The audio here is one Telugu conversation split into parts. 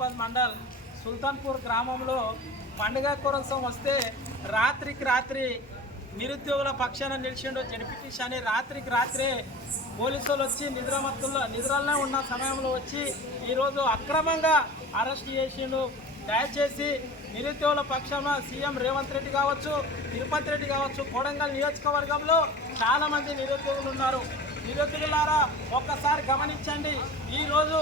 హుజూరాబాద్ మండల్ సుల్తాన్పూర్ గ్రామంలో పండుగ కోరసం వస్తే రాత్రికి రాత్రి నిరుద్యోగుల పక్షాన నిలిచిండు జడ్పీటీసీ అని రాత్రికి రాత్రే పోలీసులు వచ్చి నిద్రలోనే ఉన్న సమయంలో వచ్చి ఈరోజు అక్రమంగా అరెస్ట్ చేసిండు. దయచేసి నిరుద్యోగుల పక్షాన సీఎం రేవంత్ రెడ్డి కావచ్చు, తిరుపతి రెడ్డి కావచ్చు, కొడంగల్ నియోజకవర్గంలో చాలామంది నిరుద్యోగులు ఉన్నారు. నిరుద్యోగులారా ఒక్కసారి గమనించండి. ఈరోజు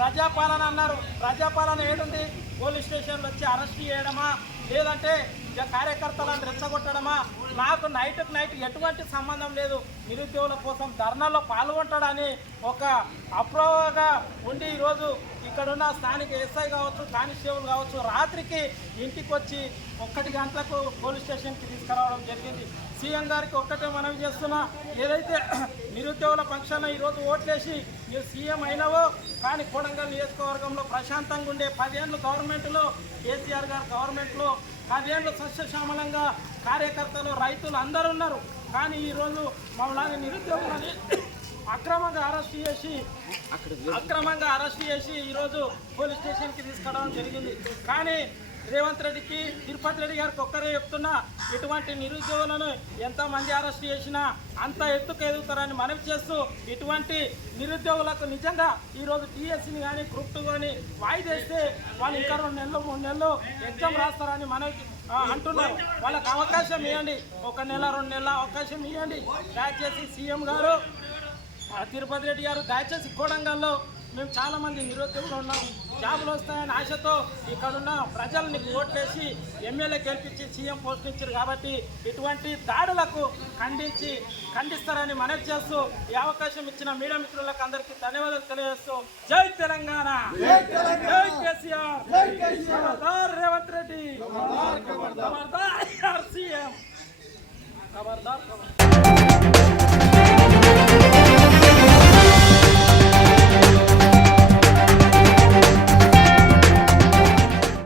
ప్రజాపాలన అన్నారు, ప్రజాపాలన ఏంటండి? పోలీస్ స్టేషన్లో వచ్చి అరెస్ట్ చేయడమా, లేదంటే కార్యకర్తలను రెచ్చగొట్టడమా? నాకు నైట్కి నైట్ ఎటువంటి సంబంధం లేదు. నిరుద్యోగుల కోసం ధర్నాలో పాల్గొంటాడని ఒక అప్రూవగా ఉండి ఈరోజు ఇక్కడున్న స్థానిక ఎస్ఐ కావచ్చు, కానిస్టేబుల్ కావచ్చు రాత్రికి ఇంటికి వచ్చి 1 గంటలకు పోలీస్ స్టేషన్కి తీసుకురావడం జరిగింది. సీఎం గారికి ఒక్కటే మనవి చేస్తున్నా, ఏదైతే నిరుద్యోగుల పక్షాన ఈరోజు ఓట్లేసి మీరు సీఎం అయినవో కానీ కొడంగల్ నియోజకవర్గంలో ప్రశాంతంగా ఉండే 10 ఏళ్ళు గవర్నమెంట్లో, కేసీఆర్ గారు గవర్నమెంట్లో 10 ఏళ్ళు సస్యశ్యామలంగా కార్యకర్తలు, రైతులు అందరూ ఉన్నారు. కానీ ఈరోజు మమ్మల్ని నిరుద్యోగులని అక్రమంగా అరెస్ట్ చేసి ఈరోజు పోలీస్ స్టేషన్కి తీసుకురావడం జరిగింది. కానీ రేవంత్ రెడ్డికి, తిరుపతి రెడ్డి గారికి ఒక్కరే చెప్తున్నా, ఇటువంటి నిరుద్యోగులను ఎంతమంది అరెస్ట్ చేసినా అంత ఎత్తుకు ఎదుగుతారని మనవి చేస్తూ, ఇటువంటి నిరుద్యోగులకు నిజంగా ఈరోజు టీఎస్సీని కానీ గ్రూప్ 2 కానీ వాయిదేస్తే వాళ్ళు ఇంకా 2 నెలలు 3 నెలలు ఎగ్జామ్ రాస్తారని మనవి అంటున్నారు. వాళ్ళకి అవకాశం ఇవ్వండి, 1 నెల 2 నెలల అవకాశం ఇవ్వండి. దయచేసి సీఎం గారు, తిరుపతి రెడ్డి గారు దయచేసి కొడంగల్లో మేము చాలామంది నిరుద్యోగులు ఉన్నాం, జాబులు వస్తాయని ఆశతో ఇక్కడున్న ప్రజల్ని ఓట్లేసి ఎమ్మెల్యే గెలిపించి సీఎం పోస్ట్ ఇచ్చారు. కాబట్టి ఇటువంటి దాడులకు ఖండిస్తారని మనవి చేస్తూ ఈ అవకాశం ఇచ్చిన మీడియా మిత్రులకు అందరికీ ధన్యవాదాలు తెలియజేస్తూ, జై తెలంగాణ, జై కేసీఆర్, ఖబర్దార్ రేవంత్ రెడ్డి, ఖబర్దార్ సీఎం, ఖబర్దార్.